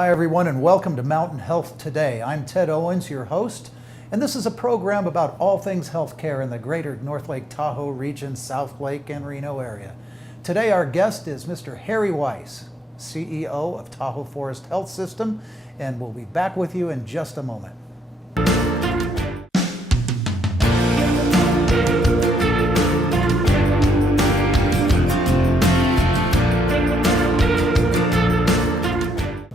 Hi everyone and welcome to Mountain Health Today. I'm Ted Owens, your host, and this is a program about all things healthcare in the greater North Lake Tahoe region, South Lake and Reno area. Today our guest is Mr. Harry Weis, CEO of Tahoe Forest Health System, and we'll be back with you in just a moment.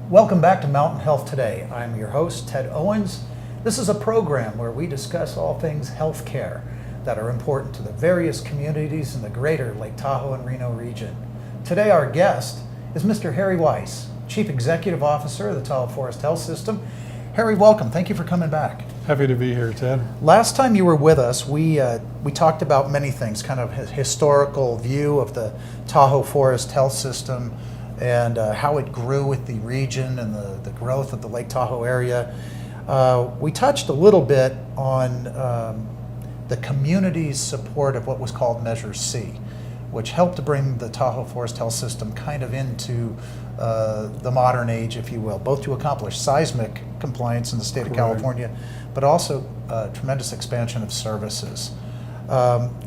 Welcome back to Mountain Health Today. I'm your host, Ted Owens. This is a program where we discuss all things healthcare that are important to the various communities in the greater Lake Tahoe and Reno region. Today our guest is Mr. Harry Weis, Chief Executive Officer of the Tahoe Forest Health System. Harry, welcome. Thank you for coming back. Happy to be here, Ted. Last time you were with us, we talked about many things, kind of a historical view of the Tahoe Forest Health System, and how it grew with the region and the growth of the Lake Tahoe area. We touched a little bit on the community's support of what was called Measure C, which helped to bring the Tahoe Forest Health System kind of into the modern age, if you will, both to accomplish seismic compliance in the state of California, but also tremendous expansion of services.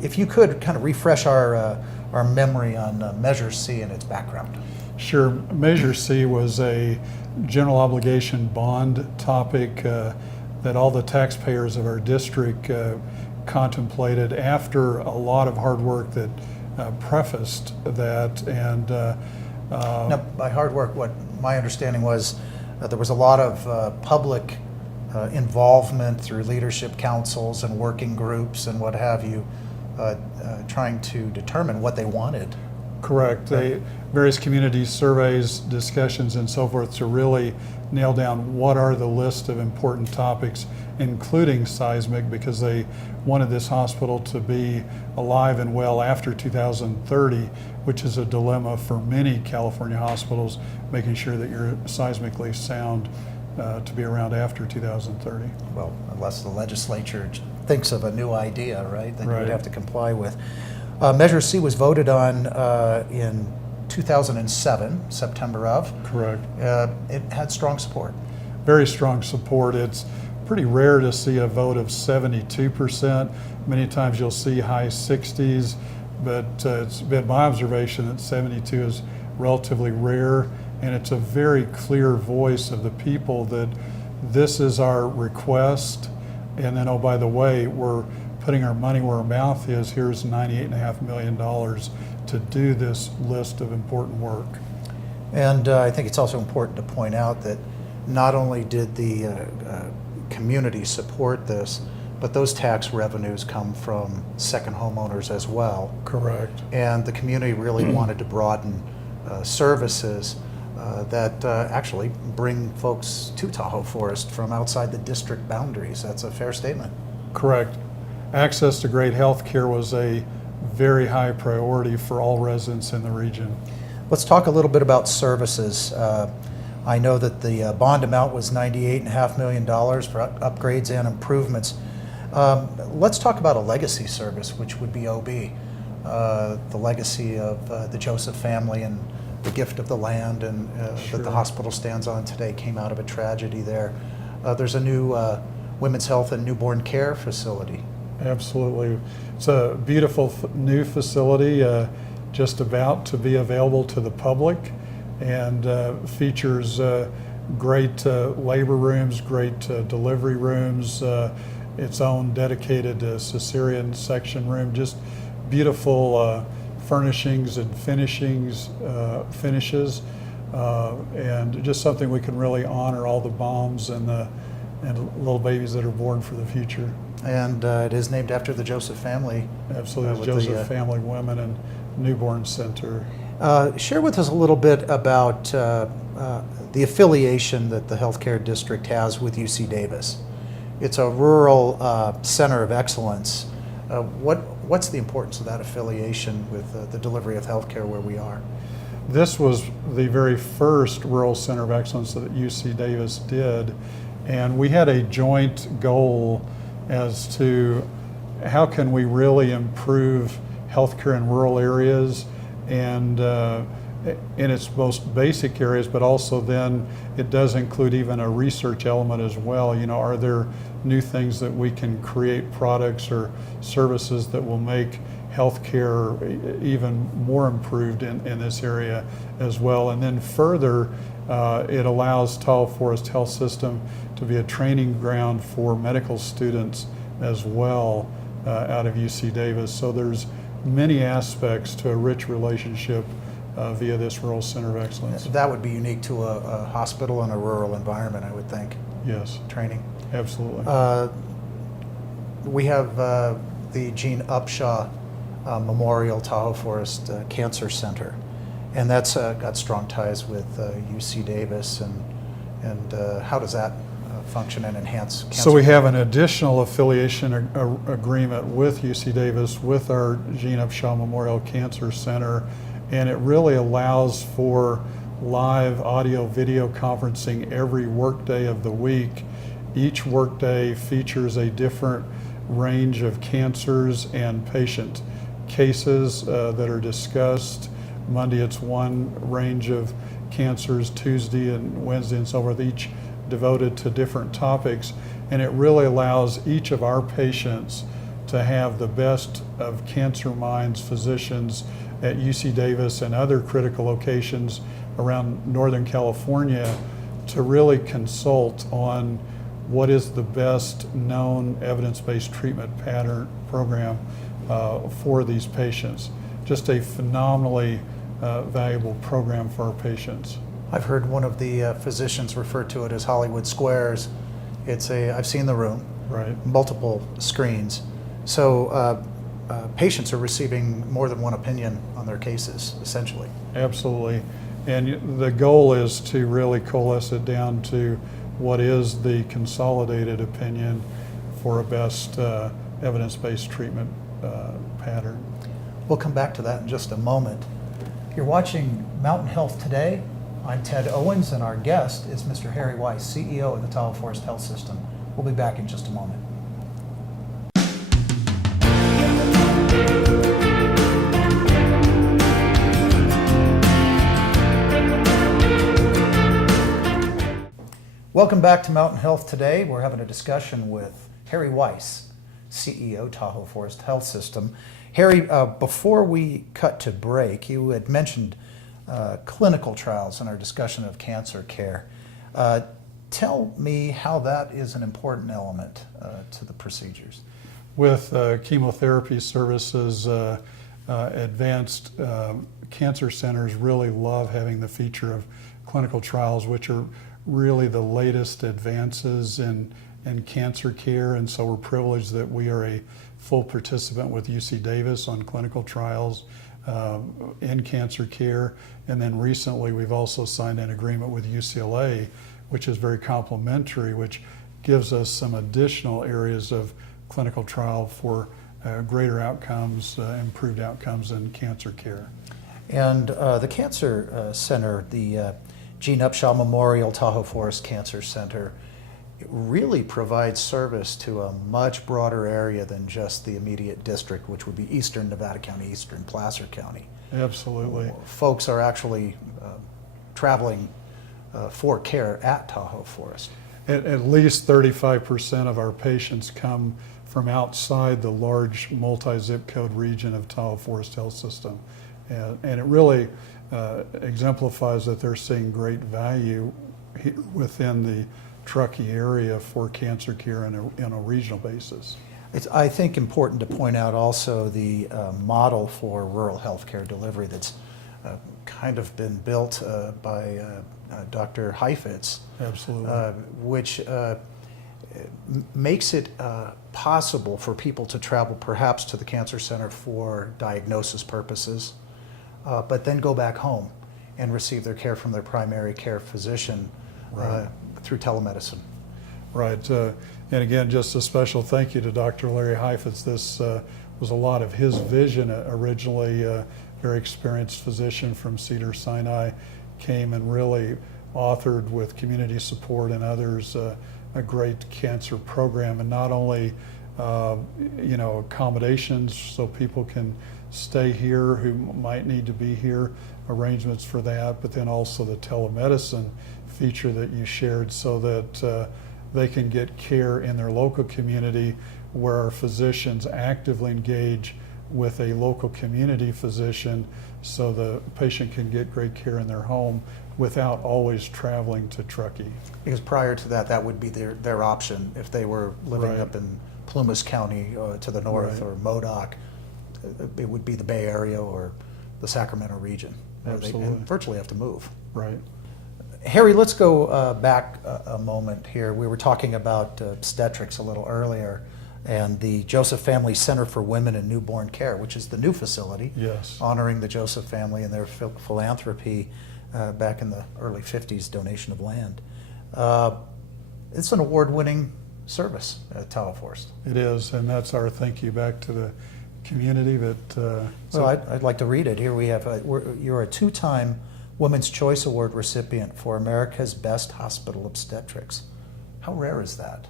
If you could kind of refresh our memory on Measure C and its background. Sure. Measure C was a general obligation bond topic that all the taxpayers of our district contemplated after a lot of hard work that prefaced that. And now, by hard work, what my understanding was, there was a lot of public involvement through leadership councils and working groups and what have you, trying to determine what they wanted. Correct. Various community surveys, discussions, and so forth to really nail down what are the list of important topics, including seismic, because they wanted this hospital to be alive and well after 2030, which is a dilemma for many California hospitals, making sure that you're seismically sound to be around after 2030. Well, unless the legislature thinks of a new idea, right, that you would have to comply with. Measure C was voted on in 2007, September of. Correct. It had strong support. Very strong support. It's pretty rare to see a vote of 72%. Many times you'll see high 60s, but it's been my observation that 72 is relatively rare, and it's a very clear voice of the people that this is our request, and then, oh, by the way, we're putting our money where our mouth is. Here's $98.5 million to do this list of important work. And I think it's also important to point out that not only did the community support this, but those tax revenues come from second homeowners as well. Correct. And the community really wanted to broaden services that actually bring folks to Tahoe Forest from outside the district boundaries. That's a fair statement. Correct. Access to great health care was a very high priority for all residents in the region. Let's talk a little bit about services. I know that the bond amount was $98.5 million for upgrades and improvements. Let's talk about a legacy service, which would be OB, the legacy of the Joseph family and the gift of the land and that the hospital stands on today came out of a tragedy there. There's a new women's health and newborn care facility. Absolutely. It's a beautiful new facility just about to be available to the public, and features great labor rooms, great delivery rooms, its own dedicated cesarean section room, just beautiful furnishings and finishes, and just something we can really honor all the moms and little babies that are born for the future. And it is named after the Joseph family. Absolutely, Joseph Family Women and Newborn Center. Share with us a little bit about the affiliation that the healthcare district has with UC Davis. It's a rural center of excellence. What's the importance of that affiliation with the delivery of healthcare where we are? This was the very first rural center of excellence that UC Davis did, and we had a joint goal as to how can we really improve healthcare in rural areas and in its most basic areas, but also then it does include even a research element as well. You know, are there new things that we can create, products or services that will make healthcare even more improved in this area as well? And then further, it allows Tahoe Forest Health System to be a training ground for medical students as well out of UC Davis. So there's many aspects to a rich relationship via this Rural Center of Excellence. That would be unique to a hospital in a rural environment, I would think. Yes. Training. Absolutely. We have the Gene Upshaw Memorial Tahoe Forest Cancer Center, and that's got strong ties with UC Davis. And how does that function and enhance cancer? So we have an additional affiliation agreement with UC Davis with our Gene Upshaw Memorial Cancer Center, and it really allows for live audio video conferencing every workday of the week. Each workday features a different range of cancers and patient cases that are discussed. Monday it's one range of cancers, Tuesday and Wednesday and so forth, each devoted to different topics, and it really allows each of our patients to have the best of cancer minds, physicians at UC Davis and other critical locations around Northern California to really consult on what is the best known evidence-based treatment pattern program for these patients. Just a phenomenally valuable program for our patients. I've heard one of the physicians refer to it as Hollywood Squares. I've seen the room, Right. multiple screens. So patients are receiving more than one opinion on their cases, essentially. Absolutely. And the goal is to really coalesce it down to what is the consolidated opinion for a best evidence-based treatment pattern. We'll come back to that in just a moment. You're watching Mountain Health Today. I'm Ted Owens, and our guest is Mr. Harry Weis, CEO of the Tahoe Forest Health System. We'll be back in just a moment. Welcome back to Mountain Health Today. We're having a discussion with Harry Weis, CEO, Tahoe Forest Health System. Harry, before we cut to break, you had mentioned clinical trials in our discussion of cancer care. Tell me how that is an important element to the procedures. With chemotherapy services, advanced cancer centers really love having the feature of clinical trials, which are really the latest advances in cancer care, and so we're privileged that we are a full participant with UC Davis on clinical trials in cancer care. And then recently we've also signed an agreement with UCLA, which is very complementary, which gives us some additional areas of clinical trial for greater outcomes, improved outcomes in cancer care. And the Cancer Center, the Gene Upshaw Memorial Tahoe Forest Cancer Center, it really provides service to a much broader area than just the immediate district, which would be Eastern Nevada County, Eastern Placer County. Absolutely. Folks are actually traveling for care at Tahoe Forest. At least 35% of our patients come from outside the large multi-zip code region of Tahoe Forest Health System. And it really exemplifies that they're seeing great value within the Truckee area for cancer care on a regional basis. It's, I think, important to point out also the model for rural healthcare delivery that's kind of been built by Dr. Heifetz. Absolutely. Which makes it possible for people to travel perhaps to the cancer center for diagnosis purposes, but then go back home and receive their care from their primary care physician. Right. Through telemedicine. Right. And again, just a special thank you to Dr. Larry Heifetz. This was a lot of his vision originally. Very experienced physician from Cedars-Sinai came and really authored with community support and others a great cancer program, and not only accommodations so people can stay here who might need to be here, arrangements for that, but then also the telemedicine feature that you shared so that they can get care in their local community where our physicians actively engage with a local community physician so the patient can get great care in their home without always traveling to Truckee. Because prior to that, that would be their option if they were living Right. up in Plumas County to the north, Right. or Modoc. It would be the Bay Area or the Sacramento region. Where they Absolutely. virtually have to move. Right. Harry, let's go back a moment here. We were talking about obstetrics a little earlier, and the Joseph Family Center for Women and Newborn Care, which is the new facility, Yes. honoring the Joseph family and their philanthropy back in the early 50s, donation of land. It's an award-winning service at Tahoe Forest. It is, and that's our thank you back to the community. But Well, I'd like to read it. Here we have, you're a two-time Women's Choice Award recipient for America's Best Hospital Obstetrics. How rare is that?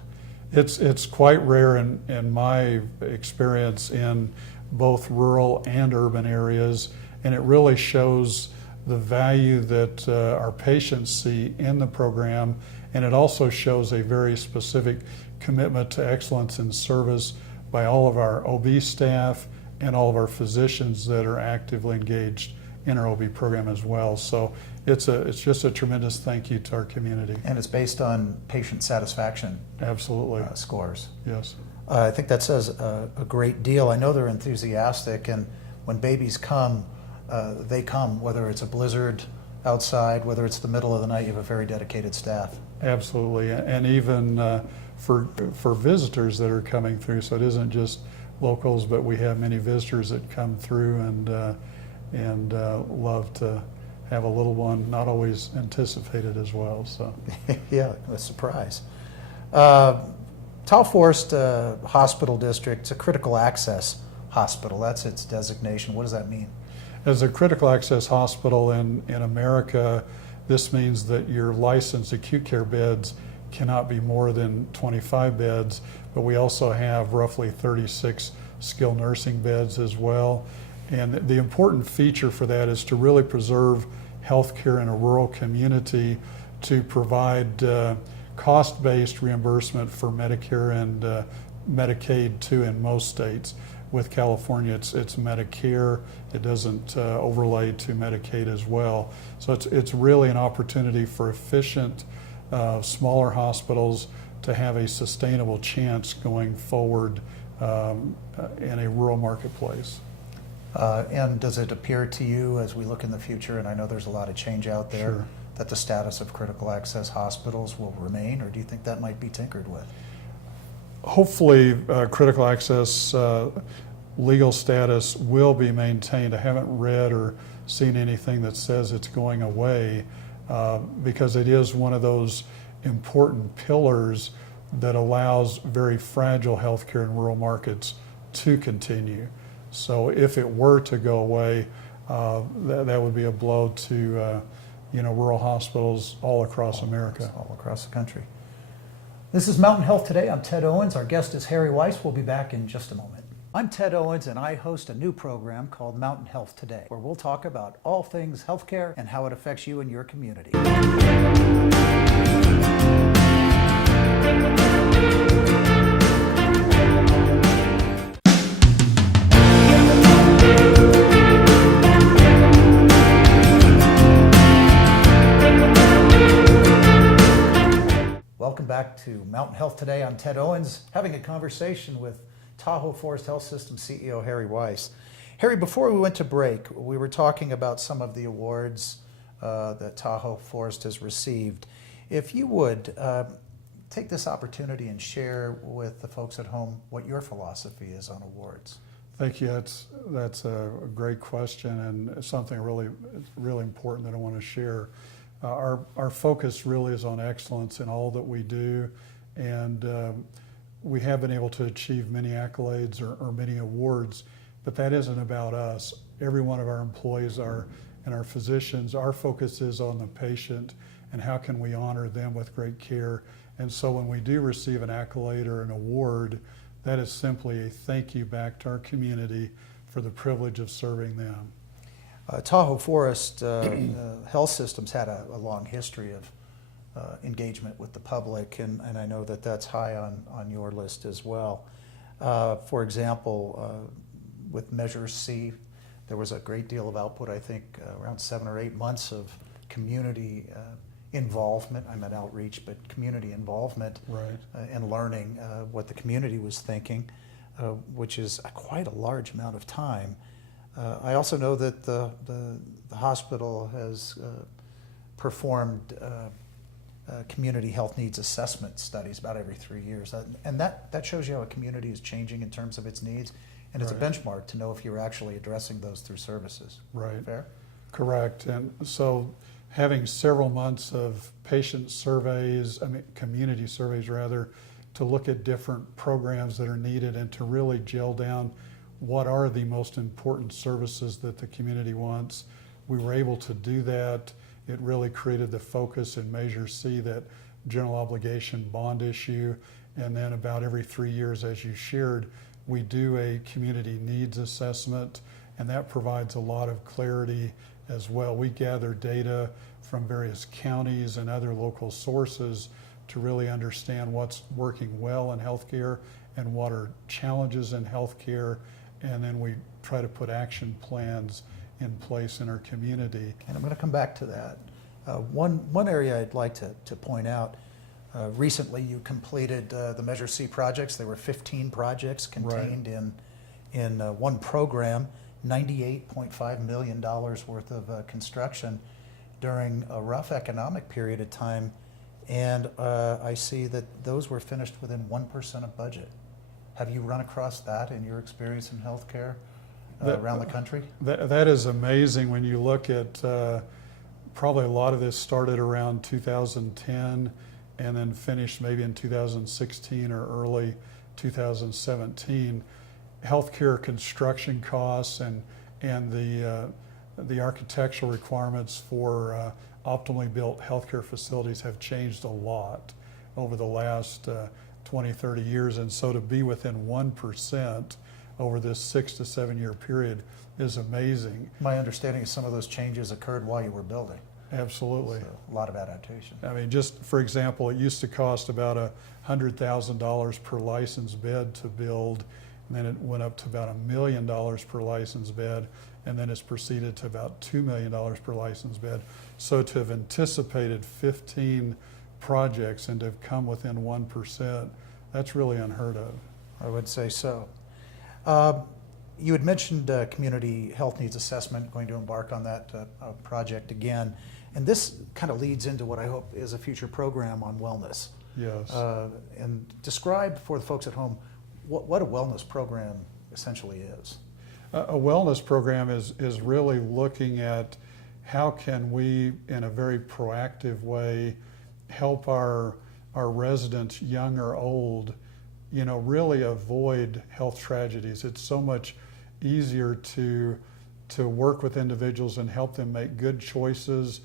it's quite rare in my experience in both rural and urban areas, and it really shows the value that our patients see in the program, and it also shows a very specific commitment to excellence in service by all of our OB staff and all of our physicians that are actively engaged in our OB program as well. So it's just a tremendous thank you to our community. And it's based on patient satisfaction Absolutely. scores. Yes. I think that says a great deal. I know they're enthusiastic, and when babies come, they come, whether it's a blizzard outside, whether it's the middle of the night. You have a very dedicated staff. Absolutely, and even for visitors that are coming through, so it isn't just locals, but we have many visitors that come through and love to have a little one, not always anticipated as well. So Yeah, a surprise. Tahoe Forest Hospital District, it's a critical access hospital. That's its designation. What does that mean? as a critical access hospital in America, this means that your licensed acute care beds cannot be more than 25 beds, but we also have roughly 36 skilled nursing beds as well. And the important feature for that is to really preserve healthcare in a rural community, to provide cost-based reimbursement for Medicare and Medicaid too in most states. With California, it's Medicare. It doesn't overlay to Medicaid as well. So it's really an opportunity for efficient, smaller hospitals to have a sustainable chance going forward in a rural marketplace. And does it appear to you, as we look in the future, and I know there's a lot of change out there, Sure. that the status of critical access hospitals will remain, or do you think that might be tinkered with? Hopefully, critical access legal status will be maintained. I haven't read or seen anything that says it's going away because it is one of those important pillars that allows very fragile healthcare in rural markets to continue. So if it were to go away, that would be a blow to rural hospitals all across America. All across the country. This is Mountain Health Today. I'm Ted Owens. Our guest is Harry Weis. We'll be back in just a moment. I'm Ted Owens, and I host a new program called Mountain Health Today, where we'll talk about all things healthcare and how it affects you and your community. Welcome back to Mountain Health Today. I'm Ted Owens, having a conversation with Tahoe Forest Health System CEO Harry Weis. Harry, before we went to break, we were talking about some of the awards that Tahoe Forest has received. If you would take this opportunity and share with the folks at home what your philosophy is on awards. Thank you. That's a great question and something really important that I want to share. Our focus really is on excellence in all that we do, and we have been able to achieve many accolades or many awards, but that isn't about us. Every one of our employees and our physicians, our focus is on the patient and how can we honor them with great care. And so when we do receive an accolade or an award, that is simply a thank you back to our community for the privilege of serving them. Tahoe Forest Health Systems had a long history of engagement with the public, and I know that that's high on your list as well. For example, with Measure C, there was a great deal of output, I think around 7 or 8 months of community involvement. I meant outreach, but community involvement, Right. And learning what the community was thinking, which is quite a large amount of time. I also know that the hospital has performed community health needs assessment studies about every 3 years, and that shows you how a community is changing in terms of its needs, and it's Right. a benchmark to know if you're actually addressing those through services. Right. Fair? Correct. And so having several months of patient surveys, community surveys rather, to look at different programs that are needed and to really gel down what are the most important services that the community wants. We were able to do that. It really created the focus in Measure C, that general obligation bond issue. And then about every 3 years, as you shared, we do a community needs assessment, and that provides a lot of clarity as well. We gather data from various counties and other local sources to really understand what's working well in healthcare and what are challenges in healthcare, and then we try to put action plans in place in our community. And I'm going to come back to that. One area I'd like to point out, recently you completed the Measure C projects. There were 15 projects contained in one program, $98.5 million worth of construction during a rough economic period of time, and I see that those were finished within 1% of budget. Have you run across that in your experience in healthcare around the country? That is amazing when you look at probably a lot of this started around 2010 and then finished maybe in 2016 or early 2017. Healthcare construction costs and the architectural requirements for optimally built healthcare facilities have changed a lot over the last 20, 30 years. And so to be within 1% over this 6 to 7 year period is amazing. My understanding is some of those changes occurred while you were building. Absolutely. So a lot of adaptation. I mean, just for example, it used to cost about $100,000 per licensed bed to build, and then it went up to about $1 million per licensed bed, and then it's proceeded to about $2 million per licensed bed. So to have anticipated 15 projects and to have come within 1%, that's really unheard of. I would say so. You had mentioned community health needs assessment, going to embark on that project again. And this kind of leads into what I hope is a future program on wellness. Yes. And describe for the folks at home what a wellness program essentially is. A wellness program is really looking at how can we, in a very proactive way, help our residents, young or old, really avoid health tragedies. It's so much easier to work with individuals and help them make good choices,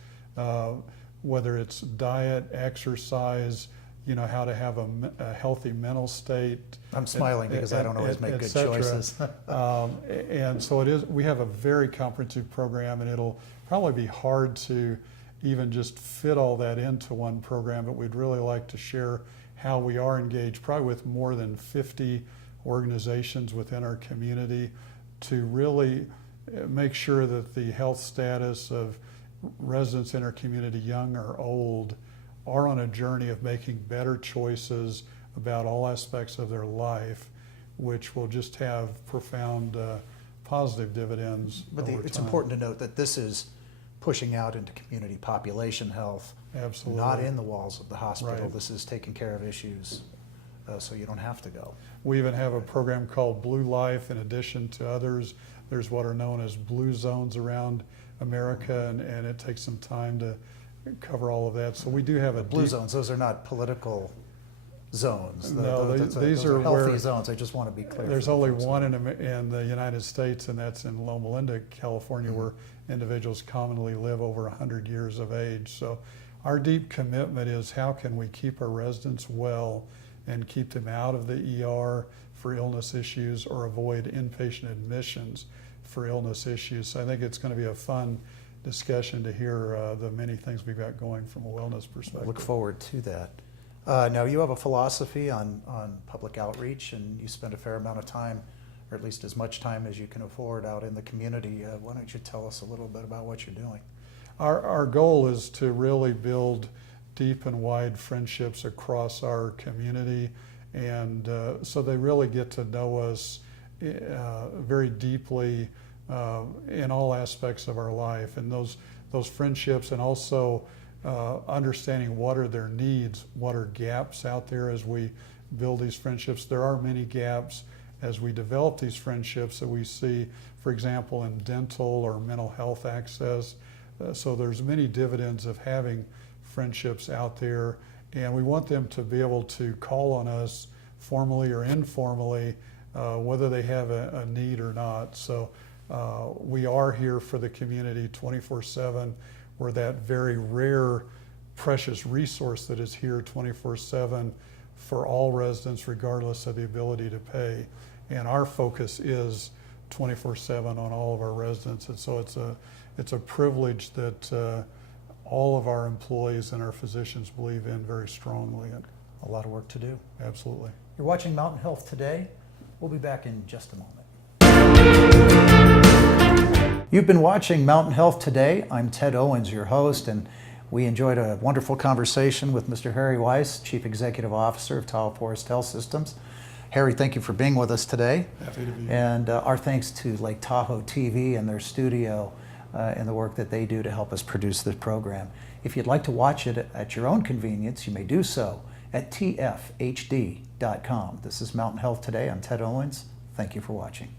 whether it's diet, exercise, how to have a healthy mental state. I'm smiling because I don't always make good choices. And so it is. We have a very comprehensive program, and it'll probably be hard to even just fit all that into one program, but we'd really like to share how we are engaged, probably with more than 50 organizations within our community, to really make sure that the health status of residents in our community, young or old, are on a journey of making better choices about all aspects of their life, which will just have profound positive dividends. But it's important to note that this is pushing out into community population health. Absolutely. Not in the walls of the hospital. Right. This is taking care of issues so you don't have to go. We even have a program called Blue Life in addition to others. There's what are known as blue zones around America, and it takes some time to cover all of that. So we do have a Blue zones, those are not political zones. No, these are healthy zones. I just want to be clear. There's only one in the United States, and that's in Loma Linda, California, where individuals commonly live over 100 years of age. So our deep commitment is how can we keep our residents well and keep them out of the ER for illness issues or avoid inpatient admissions for illness issues. So I think it's going to be a fun discussion to hear the many things we've got going from a wellness perspective. Look forward to that. Now, you have a philosophy on public outreach, and you spend a fair amount of time, or at least as much time as you can afford, out in the community. Why don't you tell us a little bit about what you're doing? Our goal is to really build deep and wide friendships across our community, and so they really get to know us very deeply in all aspects of our life, and those friendships, and also understanding what are their needs, what are gaps out there as we build these friendships. There are many gaps as we develop these friendships that we see, for example, in dental or mental health access. So there's many dividends of having friendships out there, and we want them to be able to call on us formally or informally, whether they have a need or not. So we are here for the community 24/7. We're that very rare, precious resource that is here 24/7 for all residents, regardless of the ability to pay. And our focus is 24/7 on all of our residents. And so it's a privilege that all of our employees and our physicians believe in very strongly. A lot of work to do. Absolutely. You're watching Mountain Health Today. We'll be back in just a moment. You've been watching Mountain Health Today. I'm Ted Owens, your host, and we enjoyed a wonderful conversation with Mr. Harry Weis, Chief Executive Officer of Tahoe Forest Health Systems. Harry, thank you for being with us today. Happy to be here. And our thanks to Lake Tahoe TV and their studio and the work that they do to help us produce this program. If you'd like to watch it at your own convenience, you may do so at tfhd.com. This is Mountain Health Today. I'm Ted Owens. Thank you for watching.